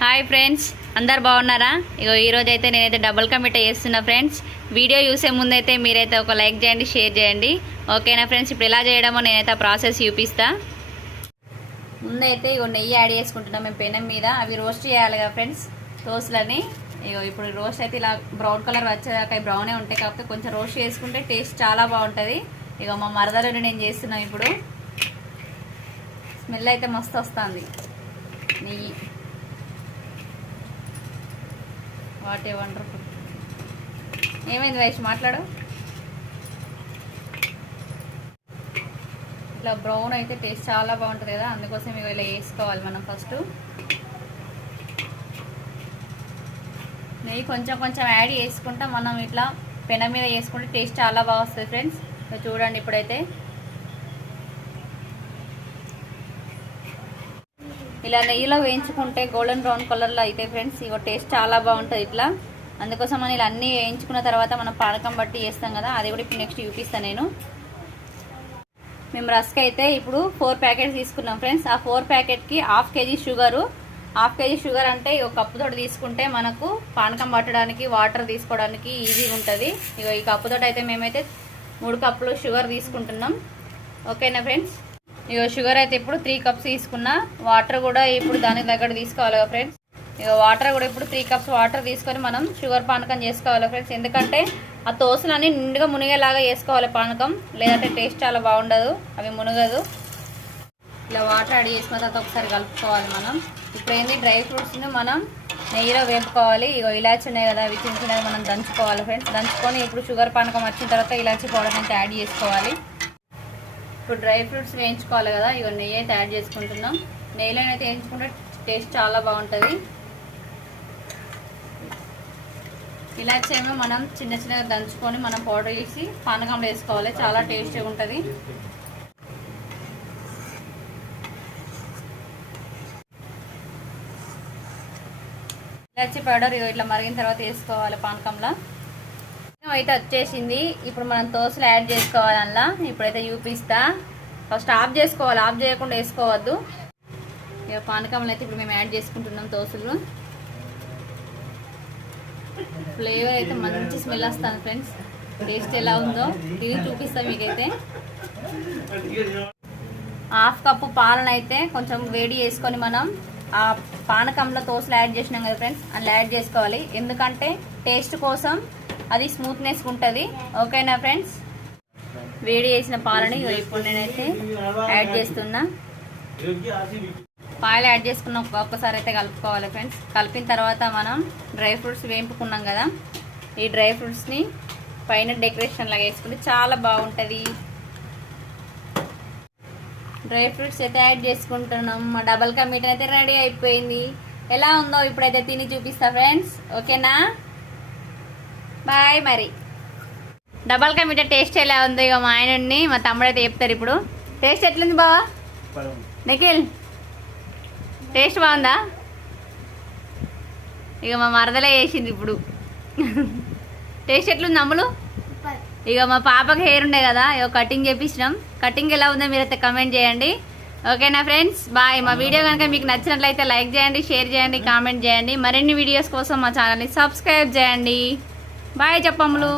Hi friends అందరు బాగున్నారా? ఇగో ఈరోజు అయితే నేనైతే డబుల్ కమిట్ చేస్తున్నా ఫ్రెండ్స్. వీడియో చూసే ముందైతే మీరైతే ఒక లైక్ చేయండి షేర్ చేయండి. ఓకేనా ఫ్రెండ్స్? ఇప్పుడు ఎలా చేయడమో నేనైతే ఆ ప్రాసెస్ చూపిస్తా. ముందైతే ఇగో నెయ్యి యాడ్ చేసుకుంటున్నాం మేము పెనం మీద. అవి రోస్ట్ చేయాలి కదా ఫ్రెండ్స్ టోస్ట్లని ఇగో ఇప్పుడు రోస్ట్ అయితే ఇలా బ్రౌన్ కలర్ వచ్చేదాకా అవి బ్రౌనే ఉంటాయి. కాకపోతే కొంచెం రోస్ట్ చేసుకుంటే టేస్ట్ చాలా బాగుంటుంది. ఇగో మా మరదలు నేను చేస్తున్నాం ఇప్పుడు. స్మెల్ అయితే మస్తు వస్తుంది. నెయ్యి. What a wonderful. ఏమైంది వయసు మాట్లాడు. ఇట్లా బ్రౌన్ అయితే టేస్ట్ చాలా బాగుంటుంది కదా అందుకోసం ఇవి ఇలా వేసుకోవాలి మనం ఫస్ట్. నెయ్యి కొంచెం కొంచెం యాడ్ చేసుకుంటా మనం ఇట్లా పెన మీద వేసుకుంటే టేస్ట్ చాలా బాగా వస్తుంది ఫ్రెండ్స్. చూడండి ఇప్పుడైతే. ఇలా నెయ్యిలో వేయించుకుంటే గోల్డెన్ బ్రౌన్ కలర్లో అయితే ఫ్రెండ్స్ ఇగో టేస్ట్ చాలా బాగుంటుంది ఇట్లా. అందుకోసం మనం ఇలా అన్నీ వేయించుకున్న తర్వాత మనం పానకం బట్టి చేస్తాం కదా అది కూడా ఇప్పుడు నెక్స్ట్ చూపిస్తాను నేను. మేము రస్క్ అయితే ఇప్పుడు ఫోర్ ప్యాకెట్స్ తీసుకున్నాం ఫ్రెండ్స్ ఆ four ప్యాకెట్కి half K G sugar half K G sugar అంటే ఒక కప్పుతోటి తీసుకుంటే మనకు పానకం పట్టడానికి వాటర్ తీసుకోవడానికి ఈజీగా ఉంటుంది. ఇక ఈ కప్పుతో అయితే మేమైతే మూడు కప్పులు షుగర్ తీసుకుంటున్నాం. ఓకేనా ఫ్రెండ్స్ ఇక షుగర్ అయితే ఇప్పుడు త్రీ కప్స్ తీసుకున్నా. వాటర్ కూడా ఇప్పుడు దానికి దగ్గర తీసుకోవాలి ఫ్రెండ్స్. ఇక వాటర్ కూడా ఇప్పుడు త్రీ కప్స్ వాటర్ తీసుకొని మనం షుగర్ పానకం చేసుకోవాలి ఫ్రెండ్స్. ఎందుకంటే ఆ తోసులన్నీ నిండుగా మునిగేలాగా చేసుకోవాలి పానకం. లేదంటే టేస్ట్ చాలా బాగుండదు. అవి మునగదు. ఇలా వాటర్ యాడ్ చేసిన తర్వాత ఒకసారి కలుపుకోవాలి మనం. ఇప్పుడు ఏంది? డ్రై ఫ్రూట్స్ని మనం నెయ్యిలో వేపుకోవాలి. ఇగో ఇలాచి ఉన్నాయి కదా అవి చిన్న చిన్నవి మనం దంచుకోవాలి ఫ్రెండ్స్. దంచుకొని ఇప్పుడు షుగర్ పానకం వచ్చిన తర్వాత ఇలాచి పౌడర్ అయితే యాడ్ చేసుకోవాలి. ఇప్పుడు డ్రై ఫ్రూట్స్ వేయించుకోవాలి కదా ఇగో నెయ్యి అయితే యాడ్ చేసుకుంటున్నాం. నెయ్యిలో అయితే వేయించుకుంటే టేస్ట్ చాలా బాగుంటుంది. ఇలాచి ఏమో మనం చిన్న చిన్నగా దంచుకొని మనం పౌడర్ చేసి పానకంలో వేసుకోవాలి. చాలా టేస్టీగా ఉంటుంది. ఇలాచి పౌడర్ ఇగో ఇట్లా మరిగిన తర్వాత వేసుకోవాలి పానకంలో. అయితే వచ్చేసింది. ఇప్పుడు మనం తోసలు యాడ్ చేసుకోవాలన్నా. ఇప్పుడైతే చూపిస్తా. ఫస్ట్ ఆఫ్ చేసుకోవాలి. ఆఫ్ చేయకుండా వేసుకోవద్దు. ఇక పానకంలో అయితే ఇప్పుడు మేము యాడ్ చేసుకుంటున్నాం దోశలు ఫ్లేవర్ అయితే మంచి స్మెల్ వస్తుంది ఫ్రెండ్స్. టేస్ట్ ఎలా ఉందో ఇది చూపిస్తాం మీకైతే. హాఫ్ కప్పు పాలన అయితే కొంచెం వేడి చేసుకొని మనం ఆ పానకంలో తోసలు యాడ్ చేసినాం కదా ఫ్రెండ్స్. అందులో యాడ్ చేసుకోవాలి. ఎందుకంటే టేస్ట్ కోసం అది స్మూత్నెస్ ఉంటుంది. ఓకేనా ఫ్రెండ్స్ వేడి చేసిన పాలని ఇప్పుడు నేనైతే యాడ్ చేస్తున్నా. పాలు యాడ్ చేసుకున్న ఒక్కసారి అయితే కలుపుకోవాలి ఫ్రెండ్స్ కలిపిన తర్వాత మనం డ్రై ఫ్రూట్స్ వేపుకున్నాం కదా ఈ డ్రై ఫ్రూట్స్ని పైన డెకరేషన్ లాగా వేసుకుంటే చాలా బాగుంటుంది. డ్రై ఫ్రూట్స్ అయితే యాడ్ చేసుకుంటున్నాం. మా డబల్ కా మీటర్ అయితే రెడీ అయిపోయింది. ఎలా ఉందో ఇప్పుడైతే తిని చూపిస్తా ఫ్రెండ్స్ ఓకేనా బాయ్ మరి. డబల్ కా మీటర్ టేస్ట్ ఎలా ఉంది ఇక మా ఆయనని మా తమ్ముడైతే చెప్తారు ఇప్పుడు. టేస్ట్ ఎట్లుంది బావా? నిఖిల్ టేస్ట్ బాగుందా? ఇక మా మరదలే వేసింది ఇప్పుడు. టేస్ట్ ఎట్లుంది అమ్ములు? ఇక మా పాపకి హెయిర్ ఉండే కదా ఇక కటింగ్ చేపించినాం. కటింగ్ ఎలా ఉందో మీరైతే కమెంట్ చేయండి. ఓకేనా ఫ్రెండ్స్? బాయ్. మా వీడియో కనుక మీకు నచ్చినట్లయితే లైక్ చేయండి షేర్ చేయండి కామెంట్ చేయండి. మరిన్ని వీడియోస్ కోసం మా ఛానల్ని సబ్స్క్రైబ్ చేయండి. బాయ్ చెప్పమ్ములు.